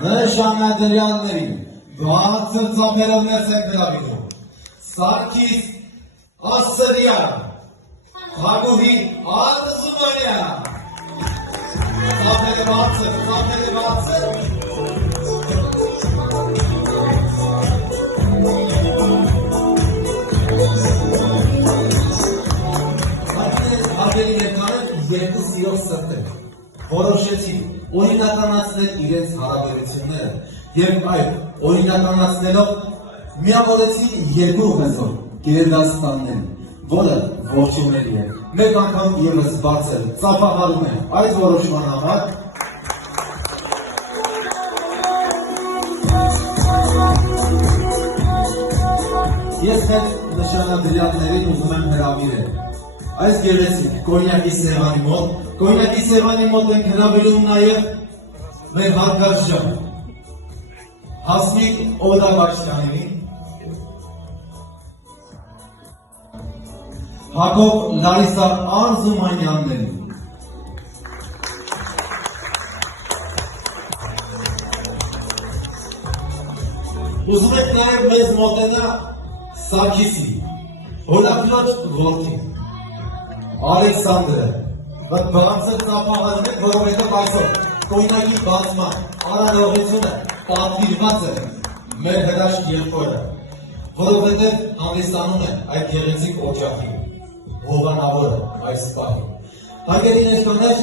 Նշանադրյալներին բարձր ծափերով ներս ենք հրավիրում Սարգիս Ասրյան, Խագուհի Արզումանյան, ծափերը բարձր, ծափերը բարձր։ Հարգելի ներկաներ, երկու սիրող սրտեր որոշեցին օրինականացնել իրենց հարաբերությունները և այդ օրինականացնելով միավորեցին երկու հզոր գերդաստաններ, որը ողջունելի է։ Մեկ անգամ ևս բարձր ծափահարում է այդ որոշման համար։ Ես մեր նշանադրյալներին ուզում եմ հրավիրել այս գեղեցիկ կոնյակի սեղանի մոտ, կոնյակի սեղանի մոտ ենք հրավիրում նաև մեր հարգարժան Հասմիկ Օդաբաչյանին, Հակոբ Լարիսա Արզումանյաններին, ուզում եք նաև մեզ մոտենա Սարգիսի հոլափլոչ որդին Ալեքսանդրը, բայց բանցր ծափահարում եք, որովհետև այսօր կոնյակի բացման արարողությունը պատվիրված է մեր հրաշք եղբորը, որովհետև հանդիսանում է այդ գեղեցիկ օջախի հովանավորը այս պահին։ Հարգելի ներկաներ,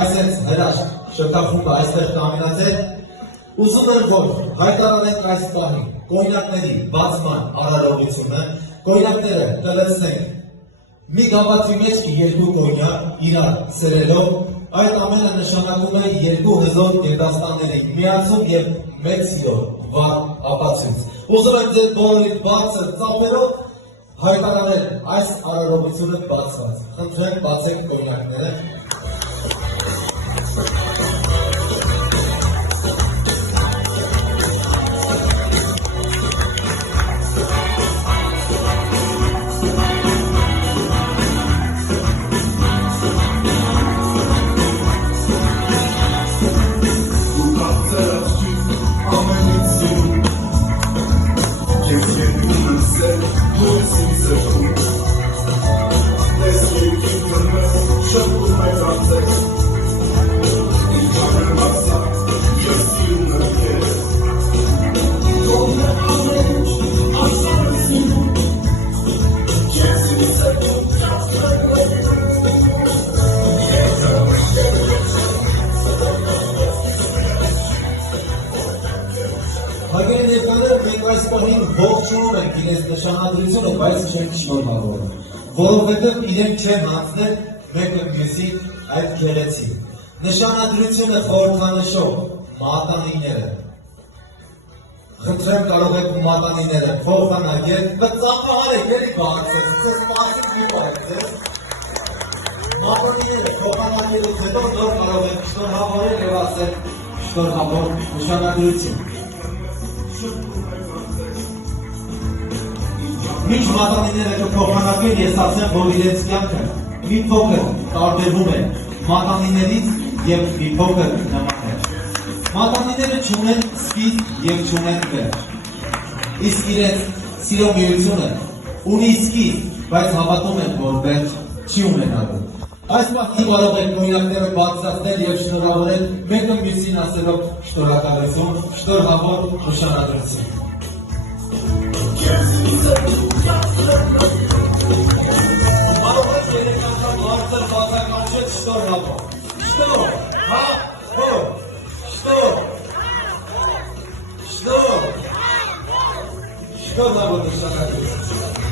այսպես հրաշք շրջախումբը այստեղ կամենացել, ուզում եմ, որ հայտարարենք այս պահին կոնյակների բացման արարողությունը, կոնյակները կլցնենք մի գավաթի մեջ երկու կոնյակ իրար սերելով, այդ ամենը նշանակում է երկու հզոր գերդաստանների միացում և մեծ սիրով վառ ապացույց։ Ուզում եմ ձեր բոլորիդ բարձր ծափերով հայտարարել այս արարողությունը բացված։ Խնդրեմ բացեք կոնյակները։ Հարգելի ներկաներ, մենք այս պահին ողջունում ենք իրենց նշանադրությունը, բայց չենք շնորհավորում, որովհետև իրենք չեն հանձնել մեկը մյուսի այդ գեղեցիկ նշանադրությունը խորհրդանշող մատանիները։ Խնդրեմ կարող եք մատանիները խորհրդանշել, բայց ծափահարեք, էլի բարձր, սպասեք մի պահ, մատանիները խորհրդանշելուց հետո նոր կարող եք շնորհավորել և ասել շնորհավոր նշանադրություն։ Մինչ մատանիները կփոխանակեն, ես ասեմ, որ իրենց կյանքը մի փոքր տարբերվում է մատանիներից և մի փոքր նման է։ Մատանիները չունեն սկիզբ և չունեն վերջ, իսկ իրենց սիրո միությունը ունի սկիզբ, բայց հավատում են, որ վերջ չի ունենալու։ Այս պահին կարող եք կոնյակները բարձրացնել և շնորհավորել մեկը մյուսին ասելով շնորհակալություն, շնորհավոր նշանադրություն։ Կարող եք երեք անգամ բարձր բացականչել շնորհավոր։ Շնորհ, հա, հո, շնորհ, շնորհ, շնորհավոր նշանադրություն։